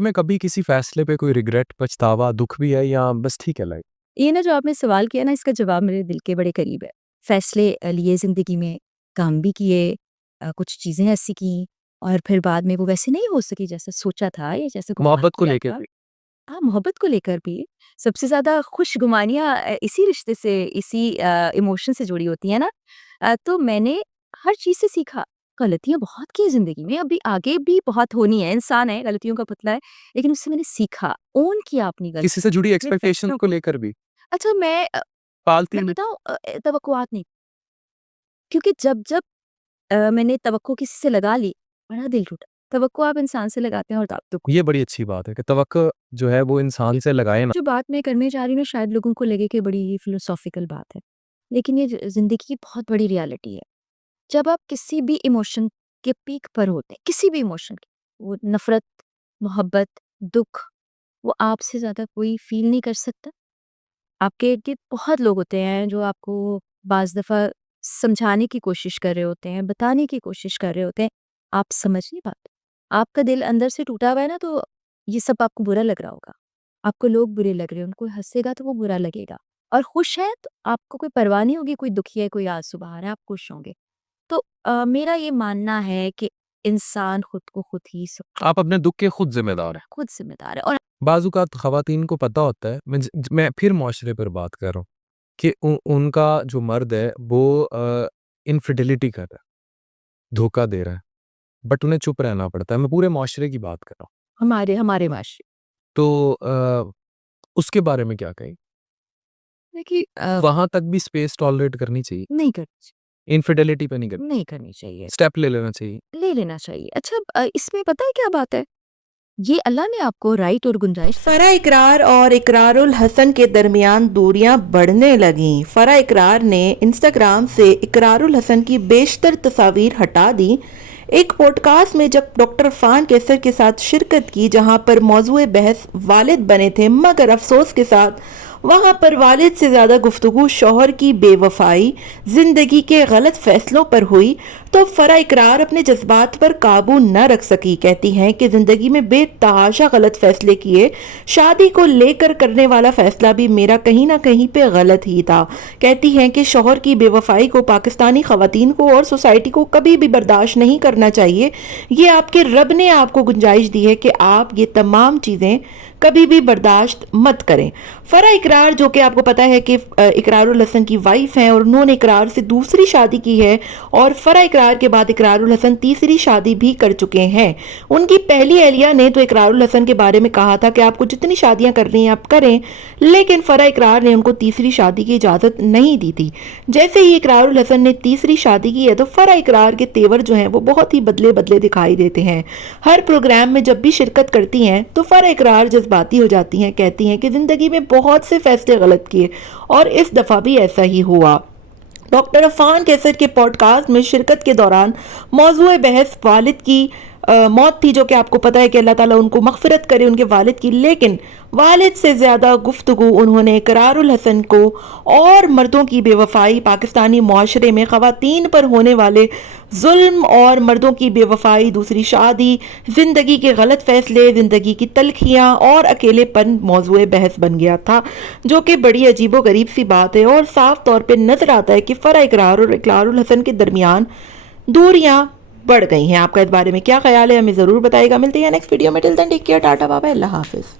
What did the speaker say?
میں کبھی کسی فیصلے پہ کوئی ریگریٹ، پچھتاوا، دکھ بھی ہے یا بس ٹھیک ہے لائف؟ یہ نا جو آپ نے سوال کیا نا، اس کا جواب میرے دل کے بڑے قریب ہے۔ فیصلے لیے زندگی میں، کام بھی کیے، کچھ چیزیں ایسی کیں اور پھر بعد میں وہ ویسے نہیں ہو سکی جیسا سوچا تھا یا جیسے گمان محبت کو کیا لے کے تھا۔ بھی؟ ہاں، محبت کو لے کر بھی سب سے زیادہ خوش گمانیاں اسی رشتے سے، اسی ایموشن سے جڑی ہوتی ہیں نا۔ تو میں نے ہر چیز سے سیکھا، غلطیاں بہت کی زندگی میں، ابھی آگے بھی بہت ہونی ہے، انسان ہے، غلطیوں کا پتلا ہے، لیکن اس سے میں نے سیکھا، اون کیا اپنی کسی غلطی، سے جڑی اپنے ایکسپیکٹیشن فیصلوں کو کو۔ لے کر بھی؟ اچھا پالتی میں میں؟ بتاؤں توقعات نہیں، کیونکہ جب میں نے توقع کسی سے لگا لی، بڑا دل ٹوٹا۔ توقع آپ انسان سے لگاتے ہیں اور آپ دکھ یہ بڑی اچھی بات ہے کہ توقع جو ہے وہ انسان سے لگائے نا۔ جو بات میں کرنے جا رہی ہوں نا، شاید لوگوں کو لگے کہ بڑی ہی فلسافیکل بات ہے، لیکن یہ زندگی کی بہت بڑی ریالٹی ہے۔ جب آپ کسی بھی ایموشن کے پیک پر ہوتے ہیں، کسی بھی ایموشن کی، وہ نفرت، محبت، دکھ، وہ آپ سے زیادہ کوئی فیل نہیں کر سکتا۔ آپ کے ارد گرد بہت لوگ ہوتے ہیں جو آپ کو بعض دفعہ سمجھانے کی کوشش کر رہے ہوتے ہیں، بتانے کی کوشش کر رہے ہوتے ہیں، آپ سمجھ نہیں پاتے۔ آپ کا دل اندر سے ٹوٹا ہوا ہے نا، تو یہ سب آپ کو برا لگ رہا ہوگا، آپ کو لوگ برے لگ رہے ہیں، ان کو ہنسے گا تو وہ برا لگے گا، اور خوش ہے تو آپ کو کوئی پرواہ نہیں ہوگی، کوئی دکھی ہے، کوئی آنسو بہا رہا ہے، آپ خوش ہوں گے۔ تو میرا یہ ماننا ہے کہ انسان خود کو خود ہی آپ اپنے دکھ کے خود ذمہ دار ہیں۔ خود ذمہ دار ہے۔ اور بعض اوقات خواتین کو پتہ ہوتا ہے، میں پھر معاشرے پر بات کر رہا ہوں کہ ان کا جو مرد ہے وہ انفیڈیلٹی کر رہا ہے، دھوکہ دے رہا ہے، بٹ انہیں چپ رہنا پڑتا ہے۔ میں پورے معاشرے کی بات کر رہا ہوں۔ ہمارے معاشرے تو اس کے بارے میں کیا کہیں؟ دیکھیے، وہاں تک بھی سپیس ٹالریٹ کرنی چاہیے، نہیں کرنی انفیڈیلٹی پہ نہیں کرنی، نہیں کرنی چاہیے، سٹیپ لے لینا چاہیے۔ لے لینا چاہیے۔ اچھا، اس میں پتہ ہے کیا بات ہے، یہ اللہ نے آپ کو رائٹ اور گنجائش فرح اقرار اور اقرار الحسن کے درمیان دوریاں بڑھنے لگیں۔ فرح اقرار نے انسٹاگرام سے اقرار الحسن کی بیشتر تصاویر ہٹا دی۔ ایک پوڈ کاسٹ میں جب ڈاکٹر عرفان کیسر کے ساتھ شرکت کی، جہاں پر موضوع بحث والد بنے تھے، مگر افسوس کے ساتھ وہاں پر والد سے زیادہ گفتگو شوہر کی بے وفائی، زندگی کے غلط فیصلوں پر ہوئی، تو فرح اقرار اپنے جذبات پر قابو نہ رکھ سکی۔ کہتی ہیں کہ زندگی میں بے تحاشا غلط فیصلے کیے، شادی کو لے کر کرنے والا فیصلہ بھی میرا کہیں نہ کہیں پہ غلط ہی تھا۔ کہتی ہیں کہ شوہر کی بے وفائی کو پاکستانی خواتین کو اور سوسائٹی کو کبھی بھی برداشت نہیں کرنا چاہیے۔ یہ آپ کے رب نے آپ کو گنجائش دی ہے کہ آپ یہ تمام چیزیں کبھی بھی برداشت مت کریں۔ فرح اقرار، جو کہ آپ کو پتا ہے کہ اقرار الحسن کی وائف ہیں اور انہوں نے اقرار سے دوسری شادی کی ہے، اور فرح اقرار کے بعد اقرار الحسن تیسری شادی بھی کر چکے ہیں۔ ان کی پہلی اہلیہ نے تو اقرار الحسن کے بارے میں کہا تھا کہ آپ کو جتنی شادیاں کرنی ہیں آپ کریں، لیکن فرح اقرار نے ان کو تیسری شادی کی اجازت نہیں دی تھی۔ جیسے ہی اقرار الحسن نے تیسری شادی کی ہے تو فرح اقرار کے تیور جو ہیں وہ بہت ہی بدلے بدلے دکھائی دیتے ہیں۔ ہر پروگرام میں جب بھی شرکت کرتی ہیں تو فرح اقرار جذباتی ہو جاتی ہیں، کہتی ہیں کہ زندگی میں بہت سے فیصلے غلط کیے اور اس دفعہ بھی ایسا ہی ہوا۔ ڈاکٹر عرفان کیسر کے پوڈ کاسٹ میں شرکت کے دوران موضوع بحث والد کی موت تھی، جو کہ آپ کو پتا ہے کہ اللہ تعالیٰ ان کو مغفرت کرے ان کے والد کی، لیکن والد سے زیادہ گفتگو انہوں نے اقرار الحسن کو اور مردوں کی بے وفائی، پاکستانی معاشرے میں خواتین پر ہونے والے ظلم اور مردوں کی بے وفائی، دوسری شادی، زندگی کے غلط فیصلے، زندگی کی تلخیاں اور اکیلے پن موضوع بحث بن گیا تھا، جو کہ بڑی عجیب و غریب سی بات ہے، اور صاف طور پہ نظر آتا ہے کہ فرح اقرار اور اقرار الحسن کے درمیان دوریاں بڑھ گئی ہیں۔ آپ کا اس بارے میں کیا خیال ہے، ہمیں ضرور بتائے گا۔ ملتے ہیں نیکسٹ ویڈیو میں، ٹل دین ٹیک کیئر، ٹاٹا بابا، اللہ حافظ۔